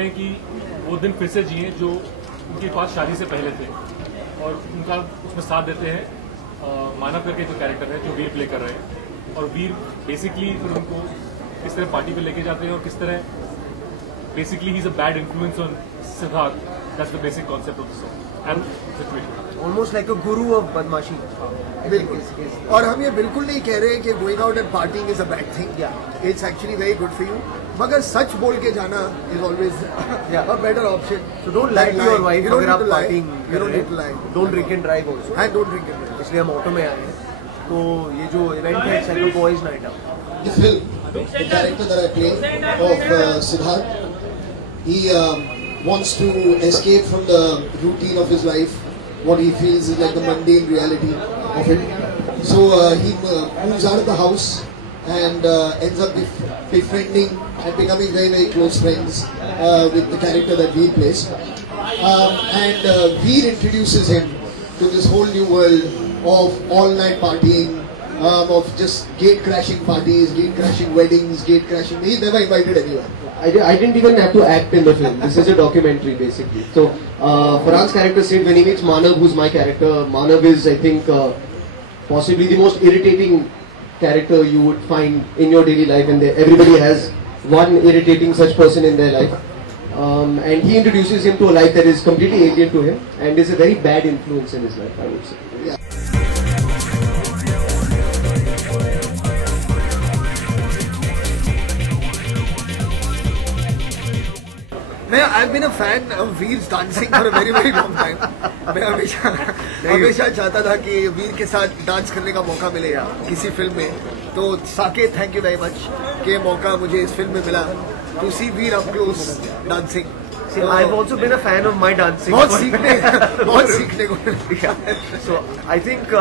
रहे हैं कि वो दिन फिर से जिए जो उनके पास शादी से पहले थे, और उनका उसमें साथ देते हैं मानव करके जो कैरेक्टर है जो वीर प्ले कर रहे हैं। और वीर बेसिकली फिर उनको किस तरह पार्टी पे लेके जाते हैं और किस तरह basically he is a bad influence on Siddharth. That's the basic concept of the song and situation, almost like a Guru of बदमाशी। बिल्कुल, और हम ये बिल्कुल नहीं कह रहे कि going out and parting is a bad thing, it's actually very good for you, मगर सच बोल के जाना is always a better option. So don't lie to your wife अगर आप parting you don't need to lie. Don't drink and drive also. And don't drink and drive. इसलिए हम auto में आए हैं। तो ये जो इवेंट है it's like a boys night out. The film, the character that I play of Siddharth, he wants to escape from the routine of his life, what he feels is like the mundane reality of it. So he moves out of the house and ends up befriending and becoming very, very close friends with the character that Veer plays. And Veer introduces him to this whole new world of all-night partying, of just gate-crashing parties, gate-crashing weddings, gate-crashing... He's never invited anyone. I didn't even have to act in the film. This is a documentary, basically. So, Farhan's character said when he meets Manav, who's my character, Manav is, I think, possibly the most irritating character you would find in your daily life, and everybody has one irritating such person in their life. And he introduces him to a life that is completely alien to him, and is a very bad influence in his life, I would say. Yeah. I've been a fan of Veer's dancing for a very, very long time. मैं हमेशा चाहता था कि वीर के साथ dance करने का मौका मिले किसी फिल्म में। तो Saket, thank you very much कि मौका मुझे इस फिल्म में मिला to see Veer up close dancing. See, I've also been a fan of my dancing. बहुत सीखने को मिला। So I think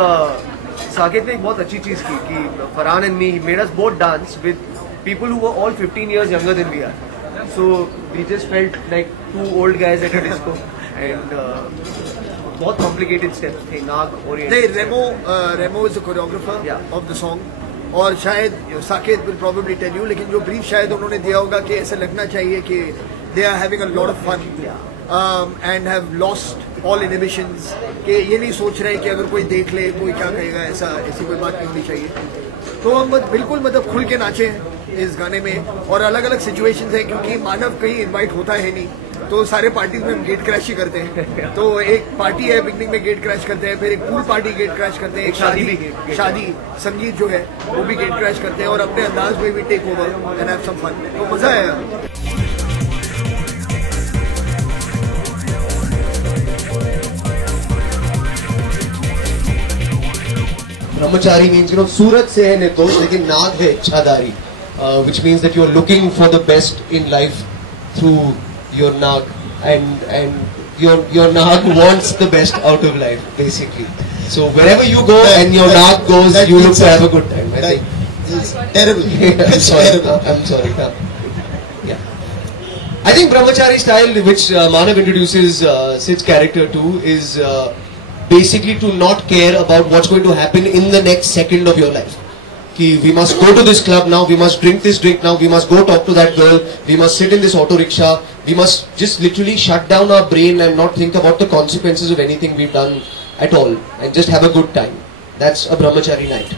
साकेत ने एक बहुत अच्छी चीज की कि Farhan and me made us both dance with people who were all 15 years younger than we are. So we just felt like two old guys at a disco, and बहुत complicated steps थे, नाग oriented. नहीं, Remo is the choreographer of the song, और शायद Saket will probably tell you, लेकिन जो brief शायद उन्होंने दिया होगा कि ऐसा लगना चाहिए कि they are having a lot of fun and have lost all inhibitions, कि ये नहीं सोच रहे कि अगर कोई देख ले कोई क्या कहेगा, ऐसी कोई बात नहीं होनी चाहिए। तो हम बिल्कुल मतलब खुल के नाचे हैं इस गाने में, और अलग अलग सिचुएशंस हैं क्योंकि मानव कहीं इनवाइट होता है नहीं, तो सारे पार्टीज में हम गेट क्रैश ही करते हैं। तो एक पार्टी है पिकनिक में गेट क्रैश करते हैं, फिर एक पूल पार्टी गेट क्रैश करते हैं, एक शादी संगीत जो है वो भी गेट क्रैश करते हैं, और अपने अंदाज में भी take over and have some fun. तो मजा आया। ब्रह्मचारी means, you know, सूरज से है निर्दोष लेकिन नाग है इच्छाधारी, which means that you are looking for the best in life through your nag, and your nag wants the best out of life, basically. So wherever you go and your nag goes, you look to have a good time. It's terrible. I'm sorry. I'm sorry. Yeah. I think Brahmachari style, which Manav introduces Sid's character to, is basically to not care about what's going to happen in the next second of your life. Ki we must go to this club now, we must drink this drink now, we must go talk to that girl, we must sit in this auto rickshaw, we must just literally shut down our brain and not think about the consequences of anything we've done at all, and just have a good time. That's a Brahmachari night.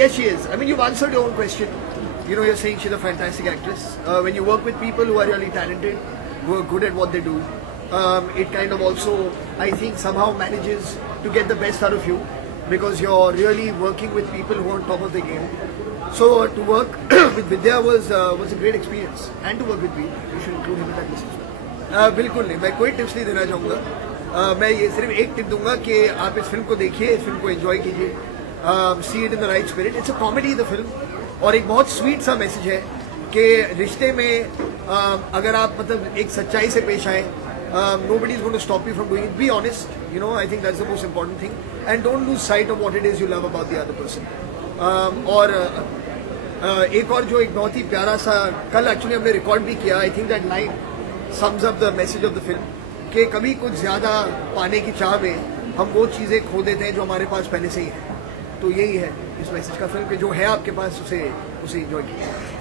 Yes, she is. I mean, you've answered your own question. You know, you're saying she's a fantastic actress. When you work with people who are really talented, who are good at what they do, it kind of also, I think, somehow manages to get the best out of you, because you're really working with people who are on top of the game. So to work with Vidya was a great experience, and to work with Veer, you should include him in that list as well. बिल्कुल नहीं, मैं कोई tips नहीं देना चाहूँगा। मैं ये सिर्फ एक टिप दूंगा कि आप इस फिल्म को देखिए, इस फिल्म को एंजॉय कीजिए, see it in the right spirit. It's a comedy, the film, और एक बहुत स्वीट सा मैसेज है कि रिश्ते में अगर आप मतलब एक सच्चाई से पेश आए, nobody is going to stop you from doing it. Be honest, you know. I think that's the most important thing, and don't lose sight of what it is you love about the other person. और एक और जो एक बहुत ही प्यारा सा कल actually हमने रिकॉर्ड भी किया, I think that line sums up the message of the film, कि कभी कुछ ज्यादा पाने की चाह में हम वो चीज़ें खो देते हैं जो हमारे पास पहले से ही है। तो यही है इस मैसेज का फिल्म कि जो है आपके पास उसे एंजॉय कीजिए।